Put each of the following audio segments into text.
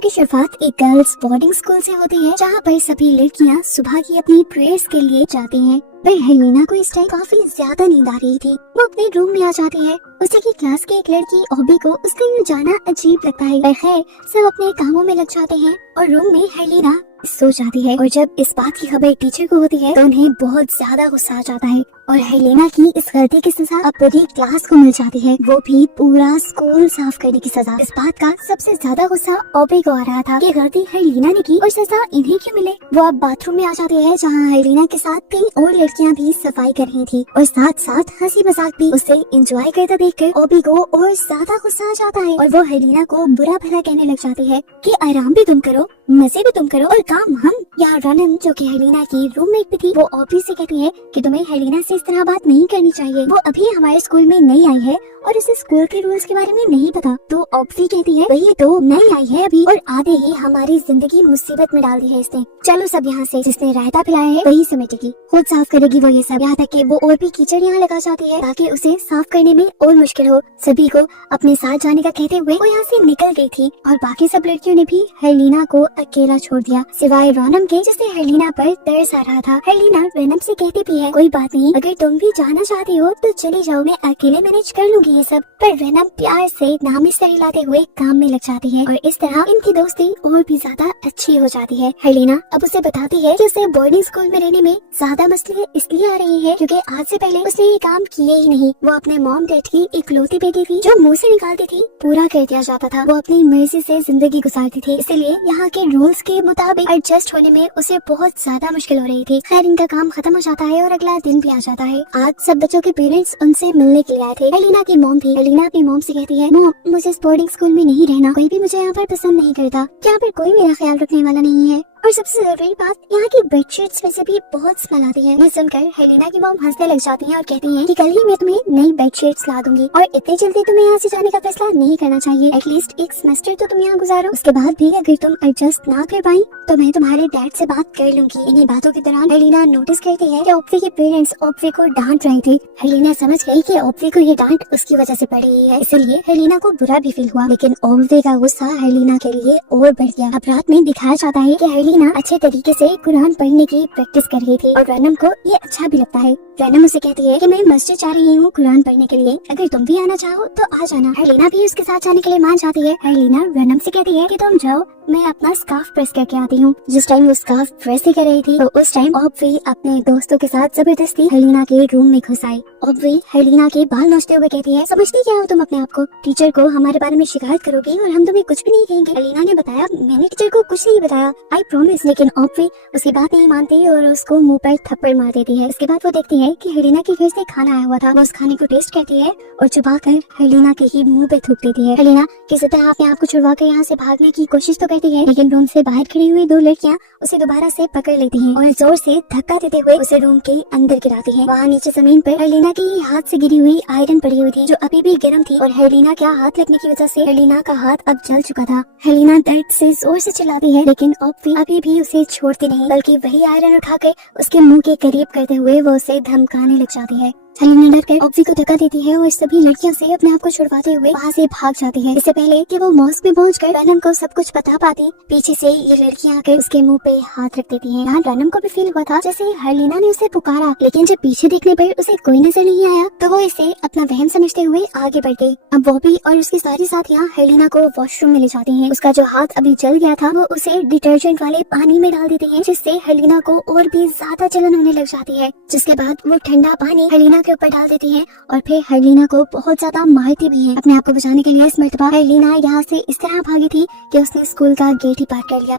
की शुरुआत एक गर्ल्स बोर्डिंग स्कूल से होती है, जहाँ पर सभी लड़कियाँ सुबह की अपनी प्रेयर्स के लिए जाती हैं। पर हेलेना को इस टाइम काफी ज्यादा नींद आ रही थी। वो अपने रूम में आ जाती है। उसी की क्लास की एक लड़की ओबी को उसका यूँ जाना अजीब लगता है, पर खैर सब अपने कामों में लग जाते हैं और रूम में हेलेना सो जाती है। और जब इस बात की खबर टीचर को होती है तो उन्हें बहुत ज्यादा गुस्सा आ जाता है और हेलेना की इस गलती की सजा अब पूरी क्लास को मिल जाती है, वो भी पूरा स्कूल साफ करने की सजा। इस बात का सबसे ज्यादा गुस्सा ओबी को आ रहा था कि गलती हेलेना ने की और सजा इन्हें क्यों मिले। वो अब बाथरूम में आ जाती है, जहाँ हेलेना के साथ 3 और लड़कियां भी सफाई कर रही थी और साथ साथ हंसी मजाक भी। उसे एंजॉय करते देखकर ओबी को और ज्यादा गुस्सा आ जाता है और वो हेलेना को बुरा भला कहने लग जाती है कि आराम भी तुम करो, मजे भी तुम करो और काम हम। यहाँ रनम, जो कि हेलेना की रूममेट भी थी, वो ओबी से कहती है कि तुम्हें हेलेना से इस तरह बात नहीं करनी चाहिए। वो अभी हमारे स्कूल में नई आई है और उसे स्कूल के रूल्स के बारे में नहीं पता। तो ओबी कहती है वही तो, नई आई है अभी और आधे ही हमारी जिंदगी मुसीबत में डाल दी है इसने। चलो सब यहाँ से, जिसने रायता पिलाया है वही समेटेगी, खुद साफ करेगी वो ये सब। यहाँ तक कि वो और भी कीचड़ यहाँ लगा जाती है ताकि उसे साफ करने में और मुश्किल हो। सभी को अपने साथ जाने का कहते हुए वो यहाँ से निकल गई थी और बाकी सब लड़कियों ने भी हेलेना को अकेला छोड़ दिया, सिवाय रनम के, जिसे हेलेना पर तरस आ रहा था। हेलेना रनम से कहती भी है कोई बात नहीं, अगर तुम भी जाना चाहती हो तो चली जाओ, मैं अकेले मैनेज कर लूंगी ये सब। पर रनम प्यार से नामी सरी लाते हुए काम में लग जाती है और इस तरह इनकी दोस्ती और भी ज्यादा अच्छी हो जाती है। हेलेना अब उसे बताती है कि उसे बोर्डिंग स्कूल में रहने में ज्यादा मसले इसलिए आ रही है क्योंकि आज से पहले उसने ये काम किए ही नहीं। वो अपने मॉम डैड की इकलौती बेटी थी जो मुंह से निकालती थी पूरा कर दिया जाता था। वो अपनी मर्जी से जिंदगी गुजारती थी, इसलिए यहाँ के रूल्स के मुताबिक एडजस्ट होने में उसे बहुत ज्यादा मुश्किल हो रही थी। खैर इनका काम खत्म हो जाता है और अगला दिन भी आ जाता है। आज सब बच्चों के पेरेंट्स उनसे मिलने के लिए आए थे। हेलेना की मॉम भी। हेलेना अपनी मॉम से कहती है मॉम, मुझे बोर्डिंग स्कूल में नहीं रहना, कोई भी मुझे यहाँ पर पसंद नहीं करता, यहाँ पर कोई मेरा ख्याल रखने वाला नहीं है और सबसे जरूरी बात, यहाँ की बेडशीट्स में से भी बहुत स्मेल आती है। मैं सुनकर हेलेना की मॉम हंसने लग जाती हैं और कहती हैं कि कल ही मैं तुम्हें नई बेडशीट्स ला दूंगी और इतनी जल्दी तुम्हें यहाँ से जाने का फैसला नहीं करना चाहिए। एटलीस्ट एक सेमेस्टर तो तुम यहाँ गुजारो, उसके बाद भी अगर तुम एडजस्ट ना कर पाई तो मैं तुम्हारे डैड से बात कर लूंगी। इन्हीं बातों के दौरान हेलेना नोटिस करती है कि ओबी के पेरेंट्स ओबी को डांट रहे थे। हेलेना समझ गई कि ओबी को ये डांट उसकी वजह से पड़ रही है, इसलिए हेलेना को बुरा भी फील हुआ। लेकिन ओबी का गुस्सा हेलेना के लिए और बढ़ गया। अब रात में दिखाया जाता है कि हेलेना अच्छे तरीके से कुरान पढ़ने की प्रैक्टिस कर रही थी और रनम को ये अच्छा भी लगता है। रनम उसे कहती है कि मैं मस्जिद जा रही हूँ कुरान पढ़ने के लिए, अगर तुम भी आना चाहो तो आ जाना। हेलेना भी उसके साथ जाने के लिए मान जाती है। हेलेना रनम से कहती है कि तुम जाओ, मैं अपना स्कार्फ प्रेस करके आती हूँ। जिस टाइम वो स्कार्फ प्रेस ही कर रही थी तो उस टाइम ओबी अपने दोस्तों के साथ जबरदस्ती हेलेना के रूम में घुस आई। ओबी हेलेना के बाल नोचते हुए कहती है समझती क्या हो तुम अपने आप को, टीचर को हमारे बारे में शिकायत करोगी और हम तुम्हें कुछ भी नहीं कहेंगे। हेलेना ने बताया मैंने टीचर को कुछ नहीं बताया, आई प्रॉमिस। लेकिन ओबी उसकी बात नहीं मानती और उसको मुंह पर थप्पड़ मार देती है। इसके बाद वो देखती है कि हेलेना के घर से खाना आया हुआ था। वो उस खाने को टेस्ट करती है और छुपा कर हेलेना के ही मुंह पे थूक देती है। हेलेना किसी तरह अपने आप को छुड़वा कर यहाँ से भागने की कोशिश तो करती है, लेकिन रूम से बाहर खड़ी हुई 2 लड़कियाँ उसे दोबारा से पकड़ लेती हैं और जोर से धक्का देते हुए उसे रूम के अंदर गिराती हैं। वहाँ नीचे जमीन पर हेलेना के हाथ से गिरी हुई आयरन पड़ी हुई थी जो अभी भी गर्म थी और हेलेना का हाथ लगने की वजह से हेलेना का हाथ अब जल चुका था। हेलेना दर्द से जोर से चिल्लाती है, लेकिन ओबी अभी भी उसे छोड़ती नहीं, बल्कि वही आयरन उठाकर उसके मुंह के करीब करते हुए वो उसे धमकाने लग जाती है। हेलेना डरकर ओबी को धक्का देती है और सभी लड़कियों से अपने आप को छुड़वाते हुए वहाँ से भाग जाती है। इससे पहले कि वो मॉस्क में पहुंचकर रनम को सब कुछ बता पाती, पीछे से ये लड़कियां आकर उसके मुंह पे हाथ रख देती हैं। यहाँ रनम को भी फील हुआ था जैसे हेलेना ने उसे पुकारा, लेकिन जब पीछे देखने पर उसे कोई नजर नहीं आया तो वो इसे अपना वहम समझते हुए आगे बढ़ गई। अब वो भी और उसकी सारी साथियां हेलेना को वॉशरूम में ले जाती हैं। उसका जो हाथ अभी जल गया था वो उसे डिटर्जेंट वाले पानी में डाल देती है, जिससे हेलेना को और भी ज्यादा जलन होने लग जाती है। जिसके बाद वो ठंडा पानी हेलेना के ऊपर डाल देती है और फिर हेलेना को बहुत ज्यादा मारती भी है। अपने आप को बचाने के लिए इस मर्तबा हेलेना यहाँ से इस तरह भागी थी कि उसने स्कूल का गेट ही पार कर लिया।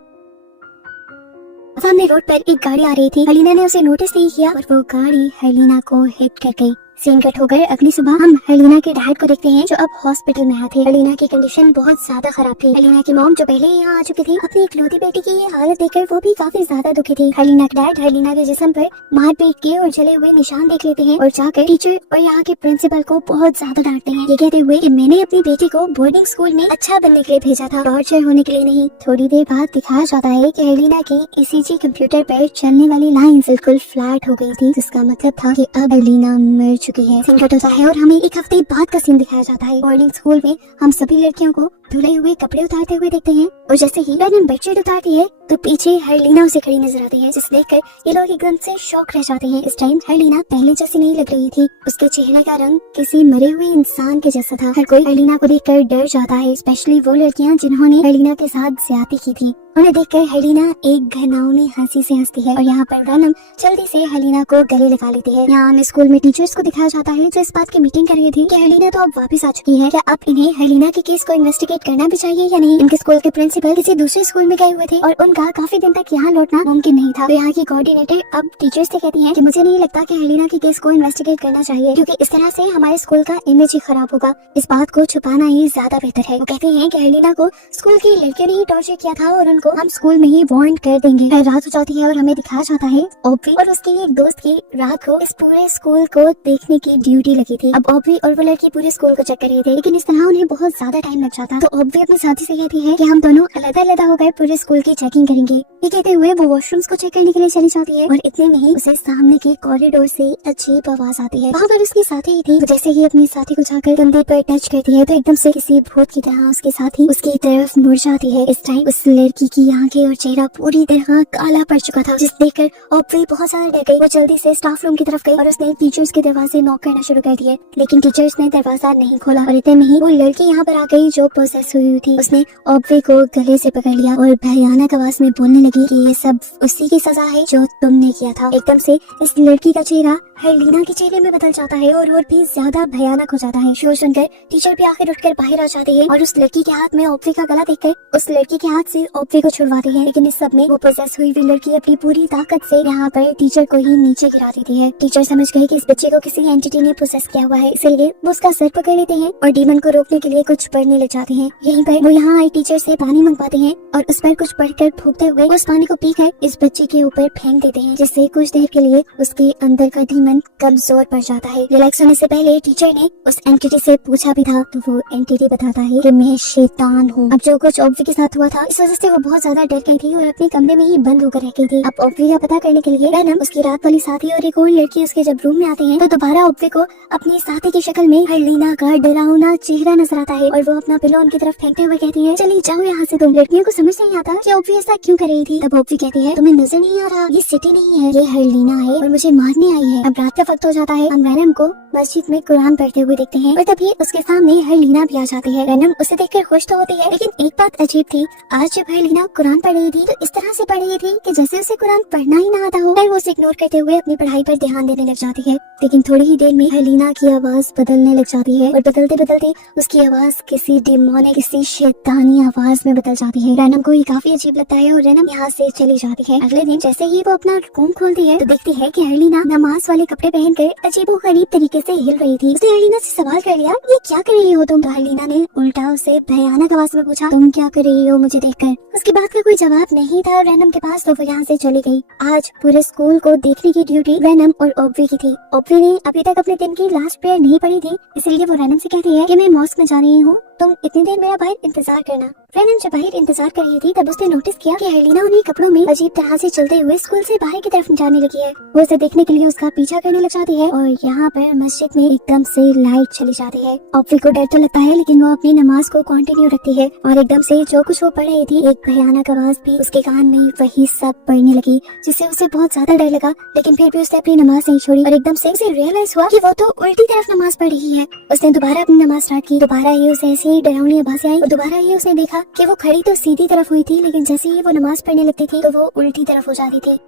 सामने रोड पर एक गाड़ी आ रही थी। हेलेना ने उसे नोटिस नहीं किया और वो गाड़ी हेलेना को हिट कर गई। सीन कट हो गए। अगली सुबह हम हेलेना के डैड को देखते हैं जो अब हॉस्पिटल में आए थे। हेलेना की कंडीशन बहुत ज्यादा खराब थी। हेलेना की मॉम जो पहले ही यहाँ आ चुकी थी, अपनी इकलौती बेटी की ये हालत देखकर वो भी काफी ज्यादा दुखी थी। हेलेना के डैड हेलेना के जिस्म पर मारपीट के और जले हुए निशान देख लेते हैं और जाकर टीचर और यहाँ के प्रिंसिपल को बहुत ज्यादा डांटते हैं, ये कहते हुए कि मैंने अपनी बेटी को बोर्डिंग स्कूल में अच्छा बनने के लिए भेजा था, टॉर्चर होने के लिए नहीं। थोड़ी देर बाद दिखाया जाता है कि हेलेना की ECG कंप्यूटर पर चलने वाली लाइन बिल्कुल फ्लैट हो गई थी, जिसका मतलब था कि अब हेलेना मर चुकी है। सीन कट होता है और हमें एक हफ्ते बाद का सीन दिखाया जाता है। बोर्डिंग स्कूल में हम सभी लड़कियों को धुले हुए कपड़े उतारते हुए देखते हैं और जैसे ही रैनम बेडशीट उतारती है तो पीछे हरलीना उसे खड़ी नजर आती है, जिसे देखकर ये लोग एकदम से शॉक रह जाते हैं। इस टाइम हरलीना पहले जैसी नहीं लग रही थी। उसके चेहरे का रंग किसी मरे हुए इंसान के जैसा था। हर कोई हरलीना को देखकर डर जाता है, स्पेशली वो लड़कियां जिन्होंने हरलीना के साथ ज्यादती की थी। उन्हें देखकर हरलीना एक घिनौनी हंसी से हंसती है और यहाँ पर रैनम जल्दी से हरलीना को गले लगा लेती है। यहाँ हमें स्कूल में टीचर्स को दिखाया जाता है जो इस बात की मीटिंग कर रही थी कि हरलीना तो अब वापस आ चुकी है, क्या अब इन्हें हरलीना के केस को इन्वेस्टिगेट करना भी चाहिए या नहीं। इनके स्कूल के प्रिंसिपल किसी दूसरे स्कूल में गए हुए थे और उनका काफी दिन तक यहाँ लौटना मुमकिन नहीं था। तो यहाँ की कोऑर्डिनेटर अब टीचर्स से कहती है कि मुझे नहीं लगता कि हरलीना के केस को इन्वेस्टिगेट करना चाहिए, क्योंकि इस तरह से हमारे स्कूल का इमेज ही खराब होगा। इस बात को छुपाना ही ज्यादा बेहतर है। वो कहते हैं कि हरलीना को स्कूल की लड़कियों ने ही टॉर्चर किया था और उनको हम स्कूल में ही वार्न कर देंगे। रात हो जाती है और हमें दिखाया जाता है ऑब्वी और उसकी एक दोस्त की रात को इस पूरे स्कूल को देखने की ड्यूटी लगी थी। अब ऑब्वी और वो लड़की पूरे स्कूल को चेक कर रही थी, लेकिन इस तरह उन्हें बहुत ज्यादा टाइम लग जाता। तो ऑब्वी अपने साथी से कहती है कि हम दोनों अलग-अलग होकर पूरे स्कूल की चेकिंग करेंगे। ये कहते हुए वो वॉशरूम्स को चेक करने के लिए चली जाती है और इतने में ही उसे सामने के कॉरिडोर से अजीब आवाज आती है। वहाँ पर उसकी साथी ही थी। तो जैसे ही अपनी साथी को जाकर कंधे पर टच करती है तो एकदम से किसी भूत की तरह उसके साथी उसकी तरफ मुड़ जाती है। इस टाइम उस लड़की की आंखें और चेहरा पूरी तरह काला पड़ चुका था, जिसे देखकर ऑब्वी बहुत ज्यादा डर गई। वो जल्दी से स्टाफ रूम की तरफ गई और उसने टीचर्स के दरवाजे नॉक करना शुरू कर दिए, लेकिन टीचर्स ने दरवाजा नहीं खोला और इतने में ही वो लड़की यहाँ पर आ गई जो पोसेस हुई थी। उसने ऑब्वी को गले से पकड़ लिया और भयानक आवाज में बोलने लगी कि ये सब उसी की सजा है जो तुमने किया था। एकदम से इस लड़की का चेहरा हरलीना के चेहरे में बदल जाता है और भी ज्यादा भयानक हो जाता है। शोर सुनकर टीचर भी आखिर उठकर बाहर आ जाती है और उस लड़की के हाथ में ऑब्वी का गला देखकर उस लड़की के हाथ से ऑब्वी को छुड़वाती है, लेकिन इस सब में वो पोसेस हुई लड़की अपनी पूरी ताकत से यहाँ पर टीचर को ही नीचे गिरा देती है। टीचर समझ गए कि इस बच्चे को किसी एंटिटी ने पोसेस किया हुआ है, इसलिए वो उसका सर पकड़ लेते हैं और डीमन को रोकने के लिए कुछ पढ़ने लग जाते हैं। यहीं पर वो यहाँ आए टीचर से पानी मंगवाते हैं और उस पर कुछ पढ़कर फूंकते हुए उस पानी को पीकर इस बच्चे के ऊपर फेंक देते हैं, जिससे कुछ देर के लिए उसके अंदर का डीमन कमजोर पड़ जाता है। रिलैक्स होने से पहले टीचर ने उस एंटिटी से पूछा भी था, तो वो एंटिटी बताता है कि मैं शैतान हूँ। अब जो कुछ ऑब्वी के साथ हुआ था इस वजह से वो बहुत ज्यादा डर गई थी और अपने कमरे में ही बंद होकर रह गई थी। अब ऑब्वी का पता करने के लिए रैनम, उसकी रात वाली साथी और एक और लड़की उसके जब रूम में आते हैं तो दोबारा ऑब्वी को अपनी साथी की शक्ल में हरलीना का डरावना चेहरा नजर आता है और वो अपना पिलो उनकी तरफ फेंकते हुए कहती है, चली जाओ यहाँ से तुम। लड़कियों को समझ नहीं आता कि ऑब्वी ऐसा क्यों कर रही थी। तब ऑब्वी कहती है, तुम्हें नजर नहीं आ रहा ये सिटी नहीं है, ये हरलीना है और मुझे मारने आई है। अब रात का वक्त हो जाता है। हम रैनम को मस्जिद में कुरान पढ़ते हुए देखते हैं और तभी उसके सामने हरलीना भी आ जाती है। रैनम उसे देखकर खुश तो होती है, लेकिन एक बात अजीब थी। आज जब हरलीना कुरान पढ़ रही थी तो इस तरह से पढ़ रही थी कि जैसे उसे कुरान पढ़ना ही ना आता हो। वो उसे इग्नोर करते हुए अपनी पढ़ाई पर ध्यान देने लग जाती है, लेकिन थोड़ी ही देर में हरलीना की आवाज बदलने लग जाती है और बदलते बदलते उसकी आवाज किसी डिमोनिक, किसी शैतानी आवाज में बदल जाती है। रैनम को ये काफी अजीब लगता है और रैनम यहाँ से चली जाती है। अगले दिन जैसे ही वो अपना रूम खोलती है तो देखती है कि हरलीना नमाज वाले कपड़े पहनकर अजीबोगरीब तरीके से हिल रही थी। उसने हरलीना से सवाल कर लिया, ये क्या कर रही हो तुम। तो हरलीना ने उल्टा उसे भयानक आवाज में पूछा, तुम क्या कर रही हो मुझे देखकर। उसकी बात का कोई जवाब नहीं था रैनम के पास, तो वो यहाँ से चली गई। आज पूरे स्कूल को देखने की ड्यूटी रैनम और ऑब्वी की थी। ऑब्वी ने अभी तक अपने दिन की लास्ट प्रेयर नहीं पढ़ी थी, इसलिए वो रैनम से कहती है कि मैं मॉस्क में जा रही हूँ, तुम इतनी देर मेरा बाहर इंतजार करना। रैनम जब बाहर इंतजार कर रही थी तब उसने नोटिस किया कि हरलीना उन्हीं कपड़ों में अजीब तरह से चलते हुए स्कूल से बाहर की तरफ जाने लगी है। वो उसे देखने के लिए उसका पीछा करने लग जाती है और यहाँ पर मस्जिद में एकदम से लाइट चली जाती है। ऑब्वी को डर तो लगता है, लेकिन वो अपनी नमाज को कंटिन्यू रखती है और एकदम से जो कुछ वो पढ़ रही थी एक भयानक आवाज भी उसके कान में वही सब पढ़ने लगी, जिससे उसे बहुत ज्यादा डर लगा। लेकिन फिर भी उसने अपनी नमाज नहीं छोड़ी और एकदम से उसे रियलाइज हुआ कि वो तो उल्टी तरफ नमाज पढ़ रही है। उसने दोबारा अपनी नमाज स्टार्ट की। दोबारा ही उसे ऐसी ही डरावनी आवाज़ें आई और दोबारा ही उसने देखा कि वो खड़ी तो सीधी तरफ हुई थी, लेकिन जैसे ही वो नमाज पढ़ने लगती थी तो वो उल्टी तरफ हो जाती थी।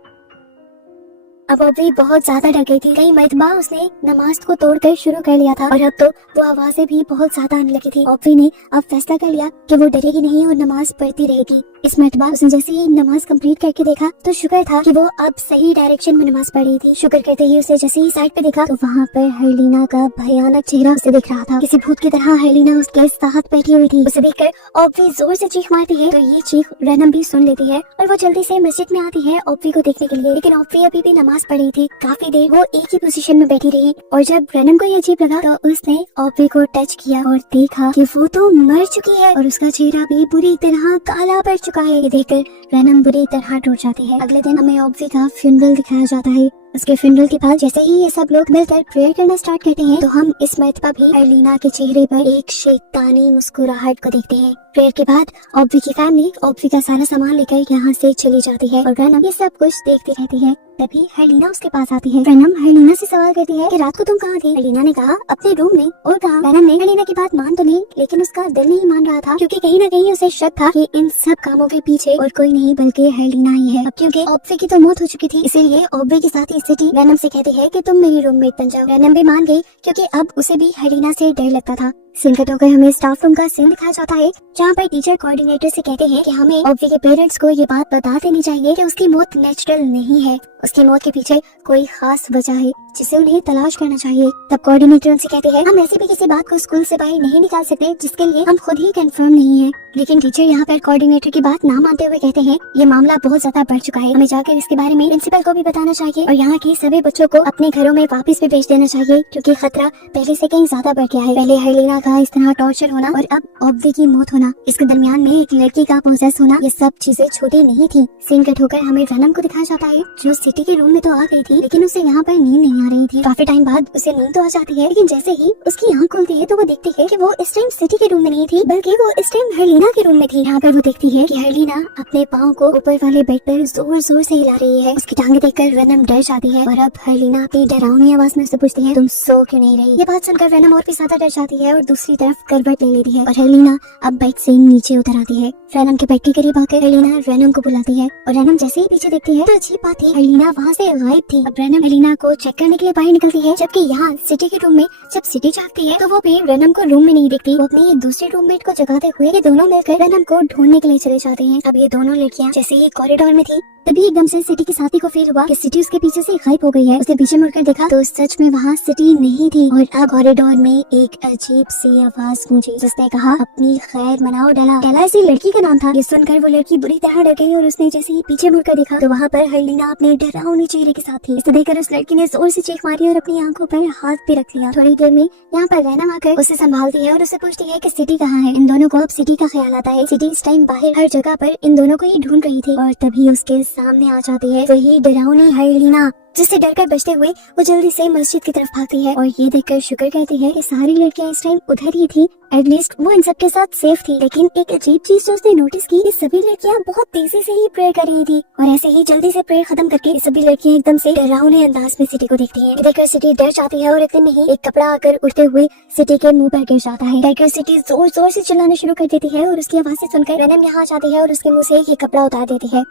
अब ऑब्वी बहुत ज्यादा डर गई थी। कई मरतबा उसने नमाज को तोड़कर शुरू कर लिया था और अब तो वो आवाजें भी बहुत ज्यादा आने लगी थी। ऑब्वी ने अब फैसला कर लिया कि वो डरेगी नहीं और नमाज पढ़ती रहेगी। इस मरतबा उसने जैसे ही नमाज कंप्लीट करके देखा तो शुक्र था कि वो अब सही डायरेक्शन में नमाज पढ़ रही थी। शुक्र करते ही उसे जैसे ही साइड पे देखा तो वहाँ पर हरलीना का भयानक चेहरा उसे दिख रहा था। किसी भूत की तरह हरलीना उसके साथ बैठी हुई थी। उसे देखकर ऑब्वी जोर से चीख मारती है तो ये चीख रैनम भी सुन लेती है और वो जल्दी से मस्जिद में आती है ऑब्वी को देखने के लिए। लेकिन ऑब्वी अभी भी नमाज पढ़ रही थी। काफी देर वो एक ही पोजीशन में बैठी रही और जब रैनम को ये अजीब लगा तो उसने ऑब्वी को टच किया और देखा कि वो तो मर चुकी है और उसका चेहरा भी पूरी तरह काला पड़ चुका है। ये देखकर रैनम बुरी तरह टूट जाती है। अगले दिन हमें ऑब्वी का फ्यूनरल दिखाया जाता है। उसके फ्यूनरल के बाद जैसे ही ये सब लोग मिलकर प्रेयर करना स्टार्ट करते हैं तो हम इस मर्तबा भी हर्लिना के चेहरे पर एक शैतानी मुस्कुराहट को देखते हैं। प्रेयर के बाद ऑब्वी की फैमिली ऑब्वी का सारा सामान लेकर यहाँ से चली जाती है और रनम ये सब कुछ देखती रहती है। तभी हर्लिना उसके पास आती है। रनम हर्लिना से सवाल करती है कि रात को तुम कहाँ थी? हर्लिना ने कहा अपने रूम में। और कहा रनम ने हर्लिना की बात मान तो नहीं, लेकिन उसका दिल नहीं मान रहा था क्योंकि कहीं ना कहीं उसे शक था कि इन सब कामों के पीछे और कोई नहीं बल्कि हर्लिना ही है। अब क्योंकि ऑब्वी की तो मौत हो चुकी थी, इसीलिए ऑब्वी के साथ ही सिटी रनम से कहती है कि तुम मेरी रूममेट बन जाओ। रनम भी मान गई क्योंकि अब उसे भी हर्लिना से डर लगता था। सीन कट होकर हमें स्टाफ रूम का सीन दिखाया जाता है जहाँ पर टीचर कोऑर्डिनेटर से कहते हैं कि हमें ऑब्वी के पेरेंट्स को ये बात बता देनी चाहिए कि उसकी मौत नेचुरल नहीं है, उसकी मौत के पीछे कोई खास वजह है जिसे उन्हें तलाश करना चाहिए। तब कोऑर्डिनेटर उनसे कहते हैं हम ऐसे भी किसी बात को स्कूल से बाहर नहीं निकाल सकते जिसके लिए हम खुद ही कंफर्म नहीं है। लेकिन टीचर यहाँ पर कोऑर्डिनेटर की बात ना मानते हुए कहते हैं ये मामला बहुत ज्यादा बढ़ चुका है, हमें जाकर इसके बारे में प्रिंसिपल को भी बताना चाहिए और यहाँ के सभी बच्चों को अपने घरों में वापस भी भेज देना चाहिए क्योंकि खतरा पहले से कहीं ज्यादा बढ़ गया है। पहले हर्लिना का इस तरह टॉर्चर होना और अब ऑब्वी की मौत होना, इसके दरमियान में एक लड़की का पोजेस होना, ये सब चीजें छोटी नहीं थी। सीन कट होकर हमें रनम को दिखाया जाता है जो सिटी के रूम में तो आ गई थी लेकिन उसे यहाँ पर नींद नहीं आ रही थी। काफी टाइम बाद उसे नींद तो आ जाती है लेकिन जैसे ही उसकी आंख खुलती है तो वो देखती है कि वो इस टाइम सिटी के रूम में नहीं थी बल्कि वो इस टाइम हर्लिना के रूम में थी। यहाँ पर वो देखती है कि हर्लिना अपने पाँव को ऊपर वाले बेड पर जोर जोर से हिला रही है। उसकी टांगे देखकर रनम डर जाती है और अब हर्लिना अपनी डरावनी आवाज में उससे पूछती है तुम सो क्यों नहीं रही? ये बात सुनकर रनम और भी ज्यादा डर जाती है और दूसरी तरफ करवट ले लेती है और हर्लिना अब बेड से नीचे उतर आती है। रनम के बेड के करीब आकर हर्लिना रनम को बुलाती है और रनम जैसे ही पीछे देखती है तो अजीब बात है हर्लिना वहाँ से गायब थी। अब रनम हर्लिना को चेक करने के लिए बाहर निकलती है जबकि यहाँ सिटी के रूम में जब सिटी जागती है तो वो भी रनम को रूम में नहीं दिखती। वो अपनी दूसरे रूममेट को जगाते हुए ये दोनों मिलकर रनम को ढूंढने के लिए चले जाते हैं। अब ये दोनों लड़कियाँ जैसे ही कॉरिडोर में थी तभी एकदम से सिटी के साथी को फील हुआ कि सिटी उसके पीछे से गायब हो गई है। उसने पीछे मुड़कर देखा तो सच में वहाँ सिटी नहीं थी और अब कॉरिडोर में एक अजीब सी आवाज गूंजी जिसने कहा अपनी खैर मनाओ डेला। डेला ऐसी लड़की का नाम था। ये सुनकर वो लड़की बुरी तरह डर गई और उसने जैसे ही पीछे मुड़कर देखा तो वहाँ पर हर्लिना अपने डरावनी चेहरे के साथ थी। इसे देखकर उस लड़की ने जोर से चीख मारी और अपनी आंखों पर हाथ भी रख लिया। थोड़ी देर में यहाँ पर रनम आकर उसे संभालती है और उसे पूछती है कि सिटी कहाँ है। इन दोनों को अब सिटी का ख्याल आता है। सिटी इस टाइम बाहर हर जगह पर इन दोनों को ही ढूंढ रही थी और तभी उसके सामने आ जाती है वही डरावनी हर्लिना जिससे डरकर बचते हुए वो जल्दी से मस्जिद की तरफ भागती है और ये देखकर शुक्र करती है कि सारी लड़कियां इस टाइम उधर ही थी, एटलीस्ट वो इन सब के साथ सेफ थी। लेकिन एक अजीब चीज जो उसने नोटिस की, सभी लड़कियां बहुत तेजी से ही प्रेयर कर रही थी और ऐसे ही जल्दी से प्रेयर खत्म करके सभी लड़कियां एकदम से डरावने अंदाज में सिटी को देखती हैं। देखकर सिटी डर जाती है और इतने में ही एक कपड़ा आकर उड़ते हुए सिटी के मुंह पर गिर जाता है। डरकर सिटी जोर जोर से चिल्लाना शुरू कर देती है और उसकी आवाज से सुनकर रनम यहाँ जाती है और उसके मुंह से ये कपड़ा उतार देती है।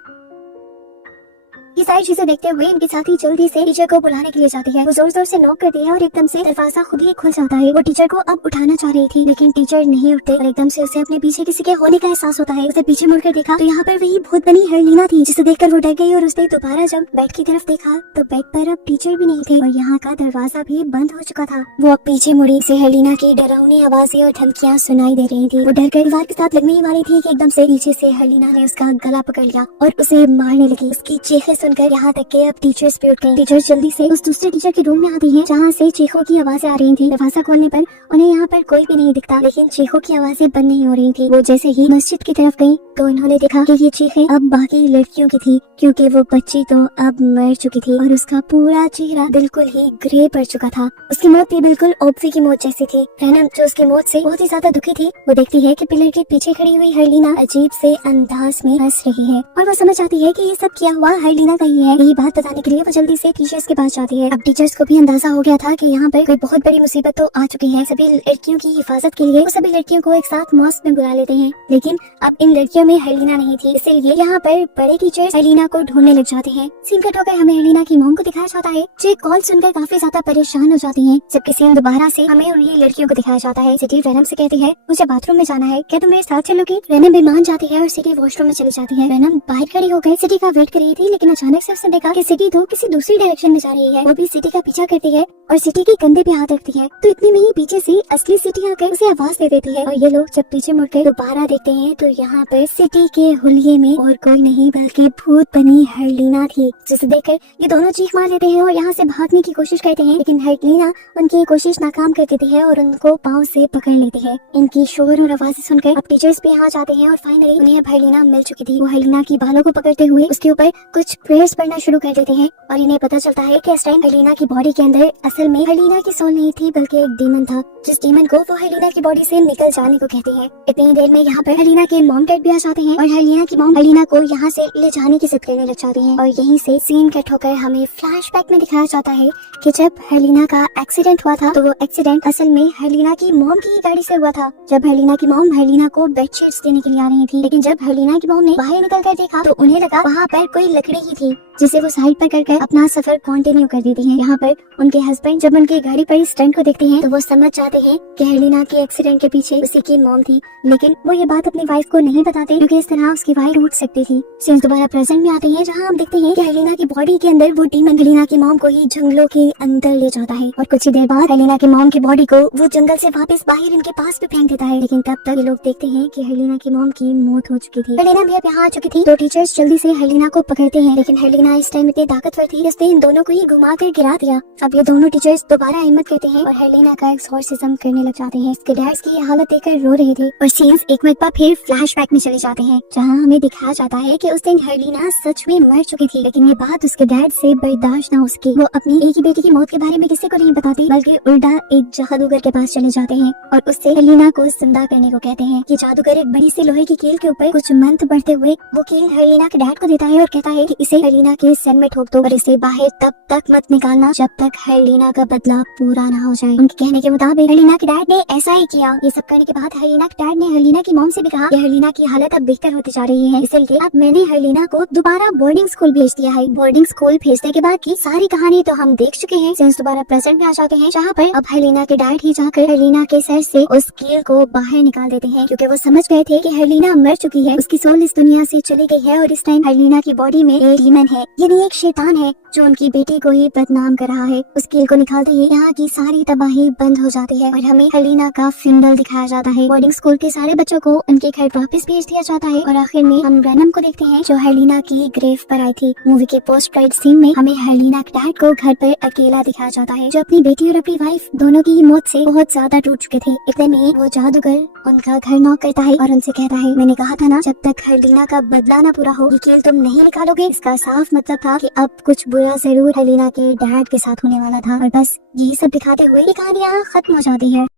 ये सारी चीजें देखते हुए इनके साथी जल्दी से टीचर को बुलाने के लिए जाती है। वो जोर जोर से नॉक करती है और एकदम से दरवाजा खुद ही खुल जाता है। वो टीचर को अब उठाना चाह रही थी लेकिन टीचर नहीं उठते और एकदम से उसे अपने पीछे किसी के होने का एहसास होता है। उसे पीछे मुड़कर देखा तो यहाँ पर वही भूत बनी हर्लिना थी जिसे देखकर वो डर गई और उसने दोबारा जब बेड की तरफ देखा तो बेड पर अब टीचर भी नहीं थे और यहाँ का दरवाजा भी बंद हो चुका था। वो अब पीछे मुड़ी से हर्लिना की डरावनी आवाजें और धमकियाँ सुनाई दे रही थी। वो डर कर दीवार के साथ लगने ही वाली थी कि एकदम से पीछे से हर्लिना ने उसका गला पकड़ लिया और उसे मारने लगी। उसकी चीखें सुनकर यहाँ तक अब टीचर्स भी उठ गए। टीचर्स जल्दी से उस दूसरे टीचर के रूम में आती हैं जहाँ से चीखों की आवाजें आ रही थी। दरवाजा खोलने पर उन्हें यहाँ पर कोई भी नहीं दिखता लेकिन चीखों की आवाजें बंद नहीं हो रही थी। वो जैसे ही मस्जिद की तरफ गई तो उन्होंने देखा कि ये चीखें अब बाकी लड़कियों की थी क्योंकि वो बच्ची तो अब मर चुकी थी और उसका पूरा चेहरा बिल्कुल ही ग्रे पड़ चुका था। उसकी मौत भी बिल्कुल ऑब्वी की मौत जैसी थी। रनम जो उसकी मौत से बहुत ही ज्यादा दुखी थी वो देखती है कि पिलर के पीछे खड़ी हुई हर्लिना अजीब से अंदाज में हंस रही है और वो समझ आती है कि ये सब किया हुआ हर्लिना का ही है। यही बात बताने के लिए वो जल्दी से टीचर्स के पास जाती है। अब टीचर्स को भी अंदाजा हो गया था कि यहाँ पर कोई बहुत बड़ी मुसीबत तो आ चुकी है। सभी लड़कियों की हिफाजत के लिए वो सभी लड़कियों को एक साथ मॉस्क में बुला लेते हैं लेकिन अब इन लड़कियों में हर्लिना नहीं थी, इसलिए यहाँ पर बड़े टीचर्स हर्लिना को ढूंढने लग जाते हैं। सीन कट होकर हमें हर्लिना की मॉम को दिखाया जाता है जो कॉल सुनकर काफी ज्यादा परेशान हो जाती है। जबकि सीन दोबारा से हमें उन्हीं लड़कियों को दिखाया जाता है। सिटी रनम से कहती है मुझे बाथरूम में जाना है, क्या तुम मेरे साथ चलोगी? रनम भी मान जाती है और सिटी वॉशरूम में चली जाती है। रनम बाहर खड़ी होकर सिटी का वेट कर रही थी लेकिन अचानक से उसने देखा कि सिटी तो किसी दूसरी डायरेक्शन में जा रही है। वो भी सिटी का पीछा करती है और सिटी के कंधे पे हाथ रखती है तो इतने में ही पीछे से असली सिटी आकर उसे आवाज दे देती है और ये लोग जब पीछे मुड़कर दोबारा देखते हैं तो यहाँ पर सिटी के हुलिये में और कोई नहीं बल्कि भूत बनी हर्लिना थी, जिसे देखकर ये दोनों चीख मार लेते हैं और यहाँ से भागने की कोशिश करते हैं लेकिन हर्लिना उनकी कोशिश नाकाम कर देती है और उनको पाँव से पकड़ लेती है। इनकी शोर और आवाजें सुनकर अब टीचर्स भी यहाँ जाते हैं और फाइनली उन्हें अब हर्लिना मिल चुकी थी। वो हर्लिना की बालों को पकड़ते हुए उसके ऊपर कुछ प्रेयर्स पढ़ना शुरू कर देते हैं और इन्हें पता चलता है कि इस टाइम हेलिना की बॉडी के अंदर असल में हेलिना की सोल नहीं थी बल्कि एक डीमन था, जिस डीमन को वो हेलिना की बॉडी से निकल जाने को कहते हैं। इतनी देर में यहाँ पर हेलिना के मॉम डैड भी आ जाते हैं और हेलिना की मॉम हेलिना को यहाँ से ले जाने की जिद करने लग जाती है। और यहीं से सीन कट होकर हमें फ्लैशबैक में दिखाया जाता है कि जब हेलिना का एक्सीडेंट हुआ था तो वो एक्सीडेंट असल में हेलिना की मॉम की गाड़ी से हुआ था। जब हेलिना की मॉम हेलिना को बेडशीट्स देने के लिए आ रही थी, लेकिन जब हेलिना की मॉम ने बाहर निकल कर देखा तो उन्हें लगा वहाँ पर कोई लकड़ी ही थी, जिसे वो साइड पर करके अपना सफर कंटिन्यू कर देती हैं। यहाँ पर उनके हस्बैंड जब उनकी गाड़ी पर स्टंट को देखते हैं तो वो समझ जाते हैं कि हेलिना के एक्सीडेंट के पीछे उसी की मॉम थी, लेकिन वो ये बात अपनी वाइफ को नहीं बताते क्योंकि इस तरह उसकी वाइफ टूट सकती थी। सीन दोबारा प्रेजेंट में आते हैं जहाँ हम देखते हैं कि हेलिना की बॉडी के अंदर वो डीमन हेलिना की मॉम को ही जंगलों के अंदर ले जाता है और कुछ ही देर बाद हेलिना की मॉम की बॉडी को वो जंगल से वापस बाहर इनके पास भी फेंक देता है। लेकिन तब तक ये लोग देखते हैं कि हेलिना की मॉम की मौत हो चुकी थी। हेलिना भी अब यहाँ आ चुकी थी तो टीचर्स जल्दी से हेलिना को पकड़ते हैं, लेकिन हेलिना इस टाइम इतनी ताकतवर थी इसने इन दोनों को ही घुमा कर गिरा दिया। अब ये दोनों टीचर्स दोबारा हिम्मत करते हैं और हेलिना का एक्सॉर्सिज्म करने लग जाते हैं। इसके डैड्स की हालत देखकर रो रहे थे और सीन्स एक मरतबा फिर फ्लैशबैक में चले जाते हैं जहाँ हमें दिखाया जाता है कि उस दिन हेलिना सच में मर चुकी थी, लेकिन ये बात उसके डैड से बर्दाश्त न हो सकी। वो अपनी एक ही बेटी की मौत के बारे में किसी को नहीं बताते बल्कि उल्टा एक जादूगर के पास चले जाते हैं और उससे हेलिना को जिंदा करने को कहते हैं। कि जादूगर एक बड़ी सी लोहे की कील के ऊपर कुछ मंत्र पढ़ते हुए वो कील हेलिना के डैड को देता है और कहता है कि इसे हेलिना के सर में ठोक दो और इसे बाहर तब तक मत निकालना जब तक हेलिना का बदला पूरा ना हो जाए। उनके कहने के मुताबिक हेलिना के डैड ने ऐसा ही किया। ये सब करने के बाद हेलिना के डैड ने हेलिना की मॉम से भी कहा कि हेलिना की हालत अब बेहतर होती जा रही है, इसलिए अब मैंने हेलिना को दोबारा बोर्डिंग स्कूल भेज दिया है। बोर्डिंग स्कूल भेजने के बाद की सारी कहानी तो हम देख चुके हैं। सीन्स दोबारा प्रेजेंट में आ जाते हैं जहाँ पर अब हेलिना के डैड ही जाकर हेलिना के सर से उस कील को बाहर निकाल देते हैं क्योंकि वो समझ गए थे कि हेलिना मर चुकी है, उसकी सोल इस दुनिया से चली गई है और इस टाइम हेलिना की बॉडी में एक डीमन है, यानी एक शैतान है जो उनकी बेटी को ही बदनाम कर रहा है। उस कील को निकालते ही यहाँ की सारी तबाही बंद हो जाती है और हमें हेलिना का फ्यूनरल दिखाया जाता है। बोर्डिंग स्कूल के सारे बच्चों को उनके घर वापस भेज दिया जाता है और आखिर में हम रैनम को देखते हैं जो हेलिना की ग्रेव पर आई थी। मूवी के पोस्ट क्रेडिट सीन में हमें हेलिना के डैड को घर पर अकेला दिखाया जाता है जो अपनी बेटी और अपनी वाइफ दोनों की मौत से बहुत ज्यादा टूट चुके थे। इतने में वो जादूगर उनका घर नॉक करता है और उनसे कहता है मैंने कहा था ना जब तक हेलिना का बदला ना पूरा हो ये कील तुम नहीं निकालोगे। इसका साफ मतलब था कि अब कुछ बुरा जरूर हेलिना के डैड के साथ होने वाला था और बस ये सब दिखाते हुए कहानियाँ खत्म हो जाती है।